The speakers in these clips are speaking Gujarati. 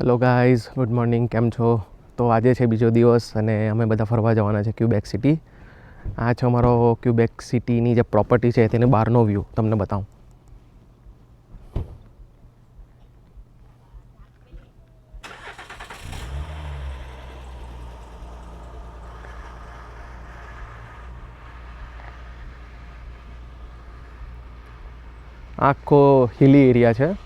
Hello guys, good morning. કેમ છો? તો આજે છે બીજો દિવસ અને અમે બધા ફરવા જવાના છે ક્યુબેક સિટી. આ છે અમારો ક્યુબેક સિટીની જે પ્રોપર્ટી છે તેને બહારનો વ્યૂ તમને બતાવું. આખો હિલી એરિયા છે.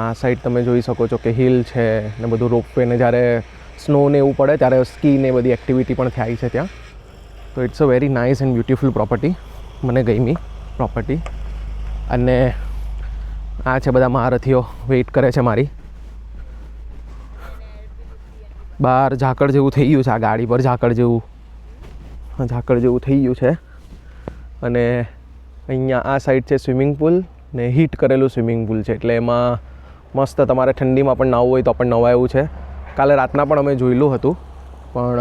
આ સાઈડ તમે જોઈ શકો છો કે હિલ છે ને બધું રોપવે ને જ્યારે સ્નો ને એવું પડે ત્યારે સ્કી ને બધી એક્ટિવિટી પણ થાય છે ત્યાં. તો it's a very nice and beautiful property. મને ગમી પ્રોપર્ટી. અને આ છે બધા મહારથીઓ વેઇટ કરે છે મારી. બહાર ઝાકળ જેવું થઈ ગયું છે, આ ગાડી પર ઝાકળ જેવું થઈ ગયું છે. અને અહીંયા આ સાઈડ છે સ્વિમિંગ પુલ ને હીટ કરેલું સ્વિમિંગ પુલ છે, એટલે એમાં મસ્ત તમારે ઠંડીમાં પણ નાહવું હોય તો પણ નવાય એવું છે. કાલે રાતના પણ અમે જોયેલું હતું પણ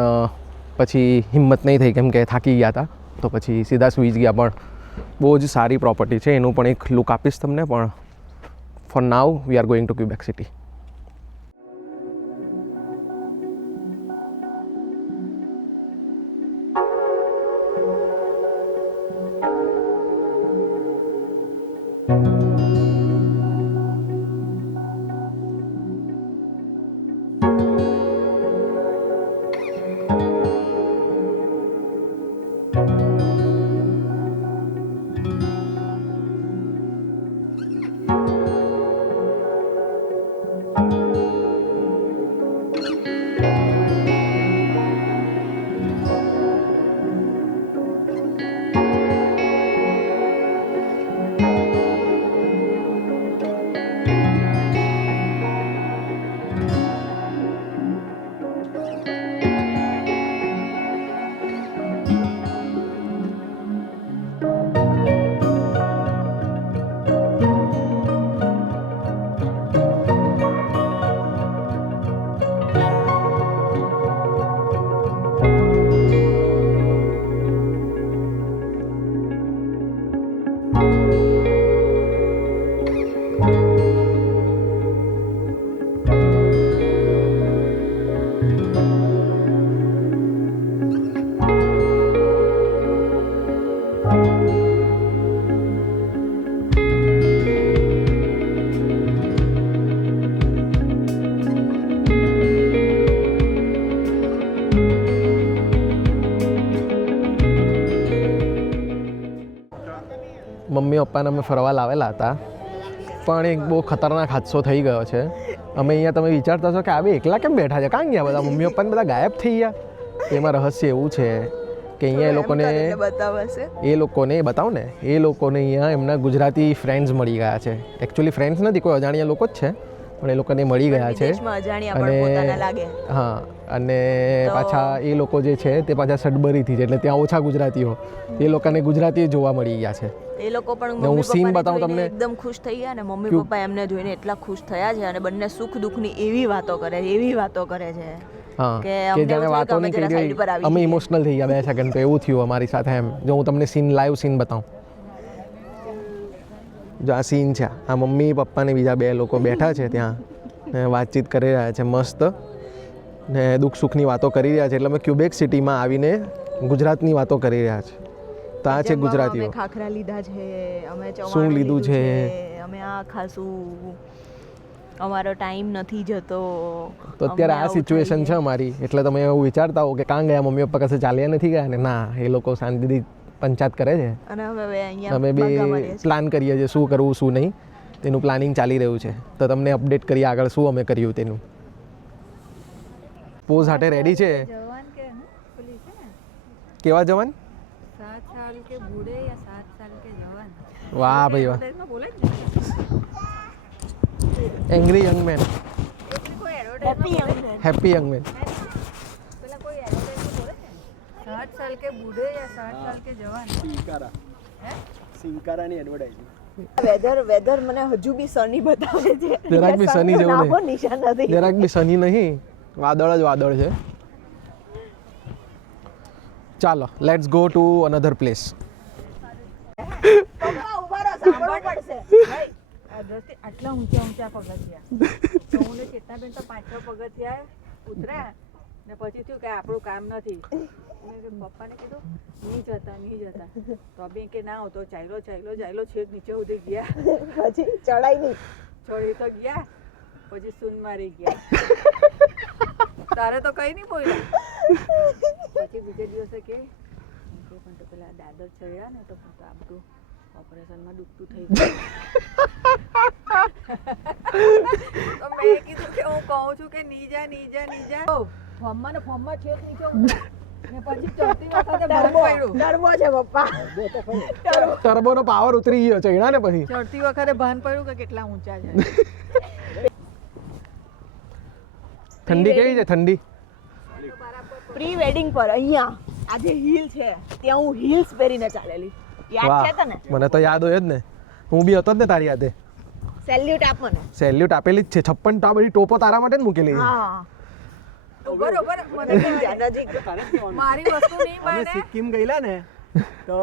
પછી હિંમત નહીં થઈ કેમ કે થાકી ગયા હતા, તો પછી સીધા સૂઈ જ ગયા. પણ બહુ જ સારી પ્રોપર્ટી છે, એનું પણ એક લુક આપીશ તમને. પણ four now we are going to Quebec city. Mummy પપ્પાને અમે ફરવા લાવેલા હતા, પણ એક બહુ ખતરનાક હાદસો થઈ ગયો છે. અમે અહીંયા તમે વિચારતા છો કે આ બે એકલા કેમ બેઠા છે, કાં ગયા બધા? મમ્મી પપ્પાને બધા ગાયબ થઈ ગયા. એમાં રહસ્ય એવું છે કે અહીંયા એ લોકોને બતાવો ને, એ લોકોને અહીંયા એમના ગુજરાતી ફ્રેન્ડ્સ મળી ગયા છે. એકચ્યુઅલી ફ્રેન્ડ્સ નથી, કોઈ અજાણ્યા લોકો જ છે, પણ એ લોકોને મળી ગયા છે. અને હા, અને પાછા એ લોકો જે છે તે પાછા સડબરીથી છે, એટલે ત્યાં ઓછા ગુજરાતીઓ. એ લોકોને ગુજરાતી જોવા મળી ગયા છે. એ લોકો પણ હું સીન બતાવું તમને. એકદમ ખુશ થઈ ગયા, અને મમ્મી પપ્પા એમને જોઈને એટલા ખુશ થયા છે, અને બંને સુખ દુઃખની એવી વાતો કરે છે હા, કે જાણે વાતો નહીં કરી, અમે ઇમોશનલ થઈ ગયા 2 સેકન્ડ. તો એવું થયું અમારી સાથે એમ. જો હું તમને લાઈવ સીન બતાવું. જો આ સીન છે, આ મમ્મી પપ્પા ને બીજા 2 લોકો બેઠા છે ત્યાં ને વાતચીત કરી રહ્યા છે મસ્ત, ને દુઃખ સુખની વાતો કરી રહ્યા છે. એટલે અમે ક્યુબેક સિટીમાં આવીને ગુજરાતની વાતો કરી રહ્યા છે. તો આ છે ગુજરાતીઓ. અમે ખાખરા લીધા છે, અમે શું લીધું છે, અમે આ ખાસું, અમારો ટાઈમ નથી જતો. તો અત્યારે આ સિચ્યુએશન છે અમારી. એટલે તમે એવું વિચારતા હો કે કાં ગયા મમ્મી પપ્પા, કશે ચાલ્યા નથી ગયા ને? ના, એ લોકો શાંતિથી પંચાયત કરે છે. અને હવે અહીંયા અમે બી પ્લાન કરીએ છીએ શું કરવું શું નહીં, તેનું પ્લાનિંગ ચાલી રહ્યું છે. તો તમને અપડેટ કરીએ આગળ શું અમે કર્યું તેનું. પોઝ હાટે રેડી છે. કેવા જવાન? 7 સાલ કે બૂढ़े या 7 साल के जवान. વાહ ભાઈ વાહ. Angry young man, happy young man. 7 साल के बूढ़े या 7 साल के जवान. સિંકારાની એડવર્ટાઇઝમેન્ટ. વેધર મને હજુ બી સની બતાવે છે. જરાક બી સની જેવું નહીં. નિશાન નથી. જરાક બી સની નહીં, વાદળ જ વાદળ છે. ચાલો, let's go to another place. આટલા ઊંચા પગથિયા ચેતનાબેન તો 5-6 પગથિયા ઉતર્યા ને પછી થયું કે આપણું કામ નથી. મેં પપ્પાને કીધું નહીં જતા તો બી કે ના હોતો ચાલ્યો છેક નીચે સુધી ગયા. પછી ચડાઈ નહીં. ચડી તો ગયા પછી સૂન મારી ગયા. તારે તો કઈ નહીં બોલ્યા. પછી બીજે દિવસે કે પણ તો પેલા દાદર ચડ્યા ને તો આ બધું ઓપરેશનમાં દુખતું થઈ ગયું. તો મેં કીધું કે હું કહું છું કે ની જા ફોર્મમાં છેક નીચે ઉતર્યા. ને પછી ચડતી વખતે ભાન પડ્યું. ડરબો છે પપ્પા. ટર્બોનો પાવર ઉતરી ગયો ચડ્યા ને પછી ચડતી વખતે ભાન પડ્યું કે કેટલા ઊંચા છે. ઠંડી કેવી છે ઠંડી? પ્રી વેડિંગ પર અહીંયા આ જે હિલ છે ત્યાં હું હિલ્સ પહેરીને ચાલેલી. યાદ છે તને? મને તો યાદ હોય જ ને, હું બી હતો જ ને તારી યાદે. સેલ્યુટ આપ મને. સેલ્યુટ આપેલી જ છે 56 આ બધી ટોપો તારા માટે જ મૂકેલી છે. હા બરોબર મને નજીક મારી વસ્તુ નહીં અમે માને. સિક્કિમ ગયેલા ને તો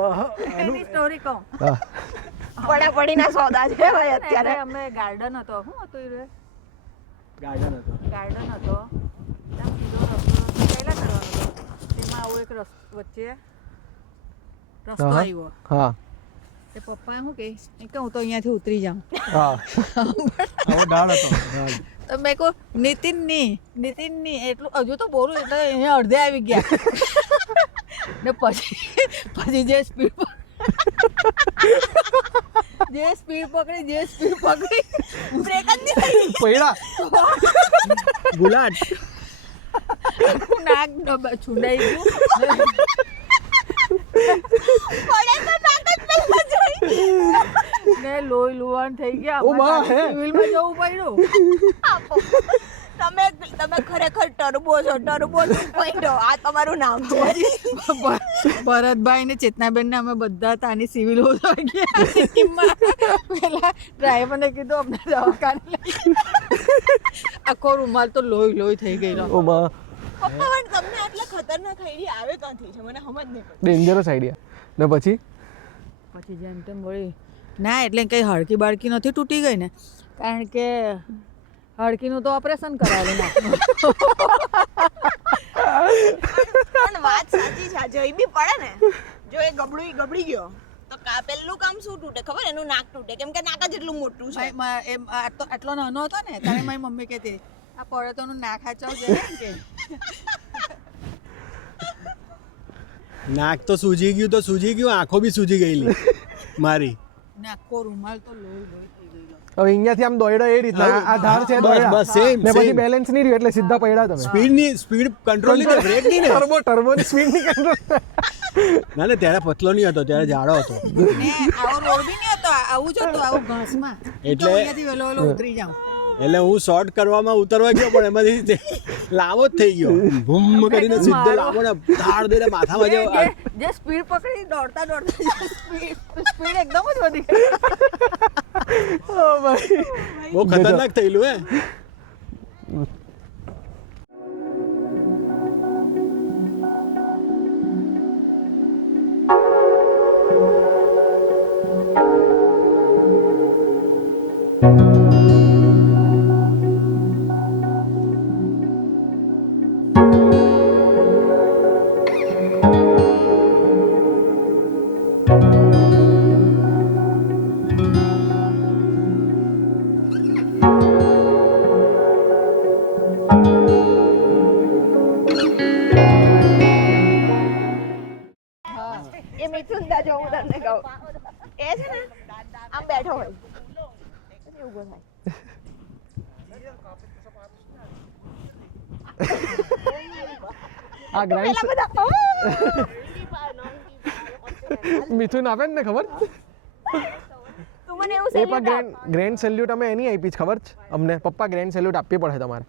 એની સ્ટોરી કહું. હા. પડીના સોદા છે ભાઈ અત્યારે. એટલે અમે ગાર્ડન હતો. શું હતું એ? ગાર્ડન હતો. ગાર્ડન હતો. ત્યાં સીધો રસ્તો પહેલા કરવાનો હતો. તેમાં આવો એક વચ્ચે રસ્તો હા. આવ્યો. હા તે પપ્પા શું કહે કે હું તો અહીંયાથી ઉતરી જાઉં. હા આવો ડાળ હતો ડાળ. તો મેં કહું નીતિન એટલું હજુ તો બોલું એટલે અહીંયા અડધે આવી ગયા. ને પછી જે સ્પીડ પકડી બ્રેક જ નહીં થઈ. પૈડા ગુલાટ નાક છુંડાઈ ગયું. ને લોહી લુહાણ થઈ ગયા. ઓ બા, હે? સિવિલમાં જવું પડ્યું. તમે ખરેખર ટર્બો છો. ટર્બો 2.0 આ તમારું નામ છે. ભરતભાઈ ને ચેતનાબેન ને અમે બધા તાની સિવિલ હોવા ગયા સિક્કિમમાં. પેલા ડ્રાઈવરને કીધું અમને દવાખાને લઈ. આખો રૂમાલ તો લોહી થઈ ગયેલો. ઓ બા પપ્પા પણ તમને આટલા ખતરનાક આઈડિયા આવે ક્યાંથી છે મને સમજ નહીં પડતી. Dangerous idea. ને પછી જેમ તેમ વળી ના એટલે કંઈ હડકી બાળકી નથી તૂટી ગઈ ને, કારણ કે હડકીનું તો ઓપરેશન કરાવેલું નાખનું. પણ વાત સાચી છે. જઈ બી પડે ને જો એ ગબડી ગયો તો પેલું કામ શું તૂટે ખબર? એનું નાક તૂટે કેમ કે નાક જ એટલું મોટું છે. આટલો નાનો હતો ને ત્યારે મારી મમ્મી કહેતી આ પડે તો એનું નાક હાચવજે કે. નાક તો સૂજી ગયું આંખો બી સૂજી ગયેલી મારી. ને આખો રૂમાલ તો લોહી થઈ ગયેલો. હવે અહીંયાથી આમ દોડ્યા એ રીતના આ ધાર છે દોડ્યા. બસ same, ને પછી same. બેલેન્સ નહીં રહ્યું એટલે સીધા પડ્યા તમે. સ્પીડ કંટ્રોલ નહીં બ્રેક નહીં ને. ટર્બોની સ્પીડ ની કંટ્રોલ. ના ને ત્યારે પતલો નહીં હતો ત્યારે જાડો હતો. ને આવો રોડ બી નહીં હતો, આવું જ હતું, આવું ઘાસમાં. એટલે- અહીંયાથી વહેલો ઉતરી જાઉં. એટલે હું શોર્ટ કરવામાં ઉતરવા ગયો પણ એમાંથી લાંબો જ થઈ ગયો. ભૂમ કરીને સીધો લાંબો ને ધાડ દઈને માથામાં જેવો. જે સ્પીડ પકડી દોડતા સ્પીડ એકદમ જ વધી ગઈ. ઓ ભાઈ બહુ ખતરનાક થયેલું હે. એ મિથુન દા જો હું તમને કહું એ છે ને આમ બેઠો હોય પછી ઊભો થાય. આ ગ્રાઇન્ડ પેલા બધા મિથુન આપે ને ખબર? તું મને એવું એ પણ salute આપ. ગ્રેન્ડ સેલ્યુટ અમે એની આપી જ ખબર છે અમને. પપ્પા ગ્રેન્ડ સેલ્યુટ આપવી પડે તમારે.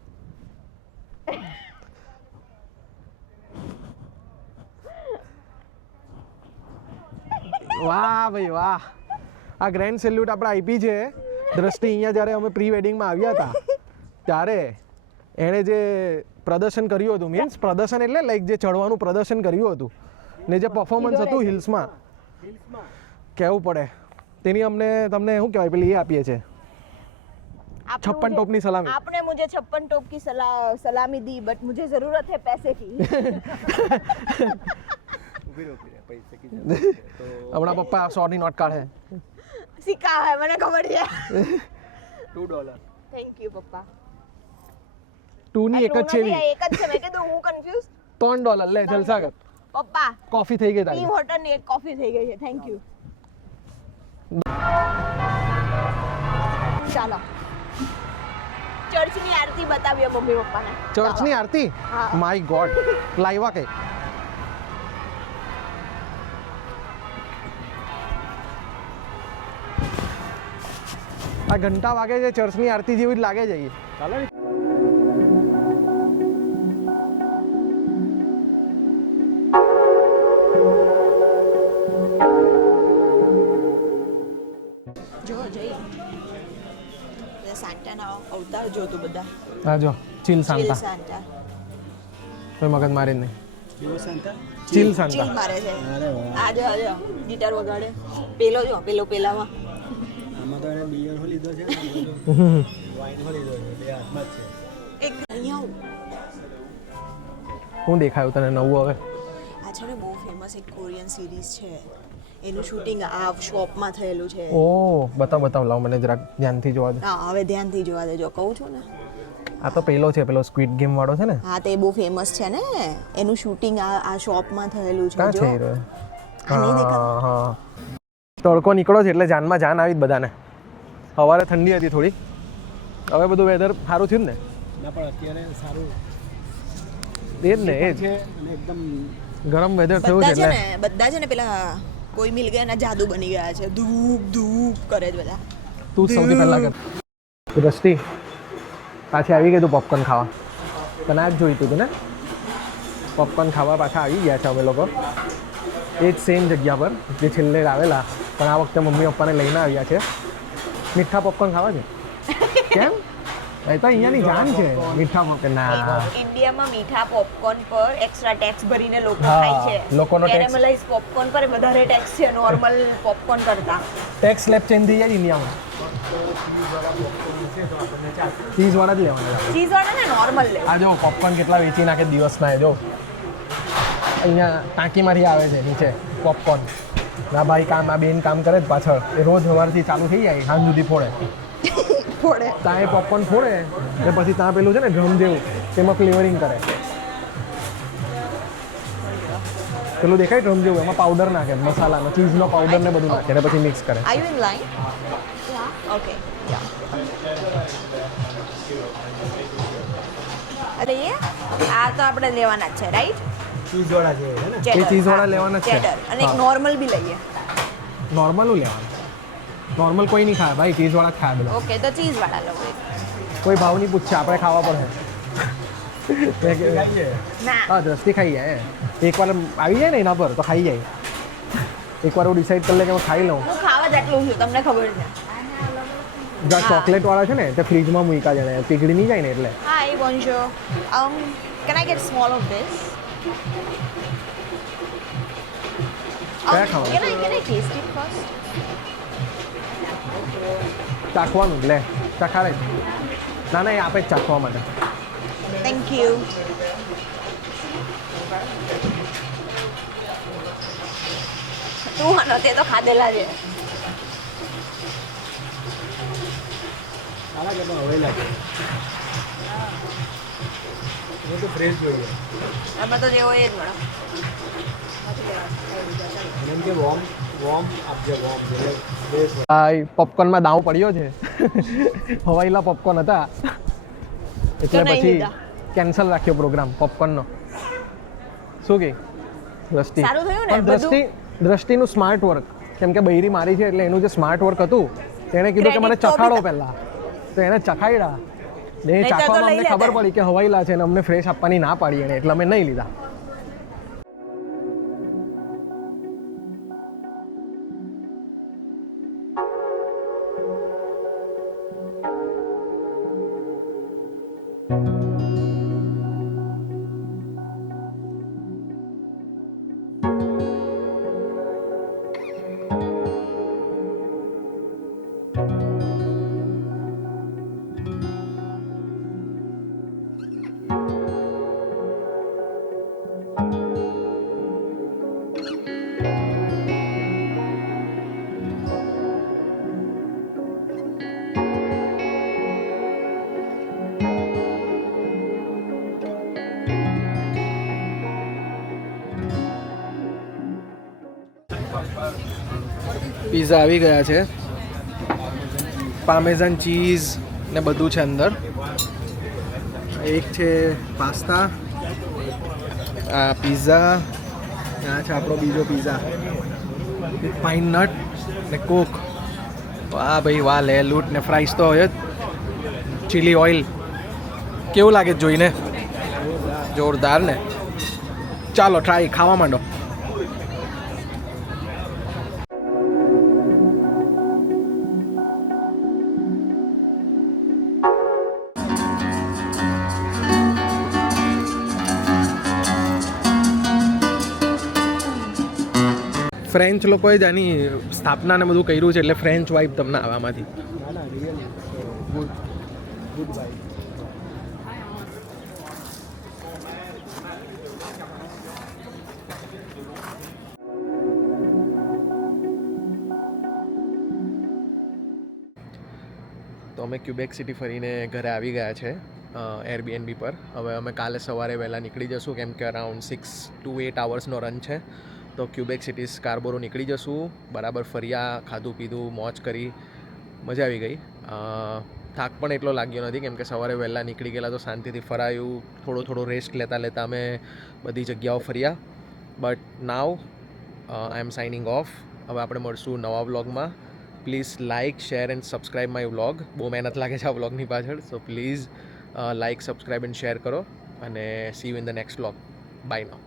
વાહ ભાઈ વાહ. આ ગ્રેન્ડ સેલ્યુટ આપણે આપી છે દ્રષ્ટિ. અહીંયા જ્યારે અમે પ્રી વેડિંગમાં આવ્યા હતા ત્યારે એણે જે પ્રદર્શન કર્યું હતું, મીન્સ પ્રદર્શન એટલે લાઈક જે ચડવાનું પ્રદર્શન કર્યું હતું ને જે પરફોર્મન્સ હતું હિલ્સમાં, કહેવું પડે તેની અમને તમને શું કહેવાય પેલી એ આપીએ છે आपने 56 टोपनी सलामी। आपने मुझे 56 टोप की सलामी दी बट मुझे जरूरत है पैसे की હમણાં પપ્પા 100 ની નોટ કાઢે. सिक्का है मैंने खबर है $2 थैंक यू पप्पा 2 ની એક જ છે એવી. एक જ છે મેં કીધું હું કન્ફ્યુઝ $3 લે જલસા કર. પપ્પા કોફી થઈ ગઈ ટીમ તારી. હોટલ ની એક કોફી થઈ ગઈ છે થેન્ક યુ ચાલો ચર્ચની આરતી બતાવીએ મમ્મી પપ્પાને ચર્ચની આરતી હા. માય ગોડ લાવ્યા કે આ ઘંટા વાગે છે ચર્ચની આરતી જેવી જ લાગે છે એ. ચાલો ને. જો જઈ સાન્ટાના અવતાર જો તું બધા હા જો ચીલ ચીલ સાંતા સાન્ટા કોઈ મગજ મારી નહીં. કેવો સાંતા? ચીલ ચીલ સાંતા મારે છે અરે વાહ. આજે આજે ગિટાર વગાડે પેલો જો પેલામાં આમાં તો એને બિયર હો લીધો છે વાઇન હો લીધો છે બે હાથમાં જ છે. એક અહીંયા આવું. હું દેખાયું તને નવું હવે? આ છે ને બહુ ફેમસ એક કોરિયન સિરીઝ છે એનું શૂટિંગ આ શોપમાં થયેલું છે ઓ બતાવ લાવ મને જરાક ધ્યાનથી જોવા દે. હા હવે ધ્યાનથી જોવા દેજો કહું છું ને આ તો પેલો છે પેલો સ્ક્વિડ ગેમ વાળો છે ને. હા તે બહુ ફેમસ છે ને એનું શૂટિંગ આ શોપમાં થયેલું છે ક્યાં જો છે એ રહ્યો? આ નહીં દેખાતું? હા તડકો નીકળો છે એટલે જાનમાં જાન આવી જ બધાને. સવારે ઠંડી હતી થોડી હવે બધું વેધર સારું થયું ને. ના પણ અત્યારે સારું એ જ ને એ જ છે અને એકદમ ગરમ વેધર થયું છે એટલે બધા છે ને પેલા કોઈ મિલ ગયા ના જાદુ બની ગયા છે ધૂપ ધૂપ કરે છે બધા તું જ સૌથી પહેલા કર. દ્રષ્ટિ પાછી આવી ગઈ તું પોપકોર્ન ખાવા. તને આ જ જોઈતું હતું ને પોપકોર્ન ખાવા પાછા આવી ગયા છે અમે લોકો એ જ સેમ જગ્યા પર જે છેલ્લે આવેલા પણ આ વખતે મમ્મી પપ્પાને લઈને આવ્યા છે. મીઠા પોપકોર્ન ખાવા છે કેમ? એ તો અહીંયાની જાન છે મીઠા પોપકોર્ન. ના ઇન્ડિયામાં મીઠા પોપકોર્ન પર એક્સ્ટ્રા ટેક્સ ભરીને લોકો હા, ખાય છે લોકોનો tax- કેરેમલાઇઝ પોપકોર્ન પર વધારે ટેક્સ છે નોર્મલ પોપકોર્ન કરતા ટેક્સ સ્લેબ ચેન્જ થઈ જાય ઇન્ડિયામાં. ચીઝવાળા જ લેવાના. ચીઝ વાળા ને નોર્મલ લે આ જો પોપકોર્ન કેટલા વેચી નાખે દિવસના એ જો અહીંયા ટાંકીમાંથી આવે છે નીચે પોપકોર્ન. ના ભાઈ કામ આ બેન કામ કરે જ પાછળ એ રોજ સવારથી ચાલુ થઈ જાય સાંજ સુધી ફોડે. ફોડે ત્યાં એ પોપકોર્ન ફોડે એટલે પછી ત્યાં પેલું છે ને ડ્રમ જેવું તેમાં ફ્લેવરિંગ કરે. પેલું દેખાય ડ્રમ જેવું એમાં પાવડર નાખે મસાલાનો ચીઝનો પાવડર ને બધું નાખે અને પછી મિક્સ કરે. Are you in line okay અરે એ આ તો આપણે લેવાના જ છે રાઈટ ચીઝવાળા છે હે ને? એ ચીઝવાળા લેવાના જ છે. ચેડર અને એક હા. નોર્મલ બી લઈએ નોર્મલું લેવાનું. નોર્મલ કોઈ નહીં ખાય ભાઈ ચીઝવાળા જ ખાય બધા. ઓકે તો ચીઝ વાળા લઉં એક. કોઈ ભાવ નહીં પૂછશે આપણે ખાવા પડે. ખાઈએ. ના હા દ્રષ્ટિ ખાઈ જાય એકવાર આવી જાય ને એના પર તો ખાઈ જાય. એકવાર હું ડિસાઈડ કરી લે કે હું ખાઈ લઉં. હું ખાવા જ આટલું છું તમને ખબર છે જે ચોકલેટ વાળા છે ને તે ફ્રીજમાં મૂકા જાણે પીગળી નહીં જાય ને એટલે. Hi, bonjour. Can I get small of this? કયા ખાવાના? Can I taste it first? ચાખવાનું લે ચાખાડે જ. ના ના એ આપે જ ચાખવા માટે. Thank you. તું હનો તે તો ખાધેલા છે સારા કે પણ હવે લાગે એ તો ફ્રેશ જોઈએ એમાં તો જેવો એ જ મળે અને એમ કે વોર્મ આપજે વોર્મ એટલે ફ્રેશ આ પોપકોર્નમાં દાવ પડ્યો છે. હવાઈલા પોપકોર્ન હતા એટલે નહીં પછી લીધા. કેન્સલ રાખ્યો પ્રોગ્રામ પોપકોર્નનો. શું કે દ્રષ્ટિ સારું થયું ને, પણ દ્રષ્ટિનું સ્માર્ટ વર્ક કેમ કે બૈરી મારી છે એટલે એનું જે સ્માર્ટ વર્ક હતું તેણે કીધું કે મને Credit તો ચખાડો બી- પહેલા તો એને ચખાડ્યા ને એ નહીંતર તો ચાખવામાં લઈ અમને ખબર લેતે. પડી કે હવાઈલા છે અને અમને ફ્રેશ આપવાની ના પાડી એને એટલે અમે નહીં લીધા. પીઝા આવી ગયા છે, પામેઝાન ચીઝ ને બધું છે અંદર. એક છે પાસ્તા, આ પીઝા, આ છે આપણો બીજો પીઝા, પાઇન નટ ને કોક. વાહ ભાઈ વાહ, લે લૂટ ને ફ્રાઈસ તો હોય જ. ચીલી ઓઇલ કેવું લાગે છે જોઈને? જોરદાર ને. ચાલો ટ્રાય, ખાવા માંડો. ફ્રેન્ચ લોકોએ જ આની સ્થાપના ને બધું કર્યું છે, એટલે ફ્રેન્ચ વાઇબ તમને આવામાંથી. તો અમે ક્યુબેક સિટી ફરીને ઘરે આવી ગયા છે એરબીએનબી પર. હવે અમે કાલે સવારે વહેલા નીકળી જશું, કેમ કે અરાઉન્ડ 6 to 8 hours રન છે. તો ક્યુબેક સિટી સ્કાર્બોરો નીકળી જશું, બરાબર ફર્યા, ખાધું પીધું, મોજ કરી, મજા આવી ગઈ. થાક પણ એટલો લાગ્યો નથી, કેમ કે સવારે વહેલા નીકળી ગયેલા તો શાંતિથી ફરાયું. થોડો રેસ્ટ લેતા અમે બધી જગ્યાઓ ફર્યા. But now I am signing off. હવે આપણે મળશું નવા વ્લોગમાં. Please like, share and subscribe my vlog. બહુ મહેનત લાગે છે આ વ્લોગની પાછળ. So please like, subscribe and share કરો, અને see you in the next vlog. Bye now.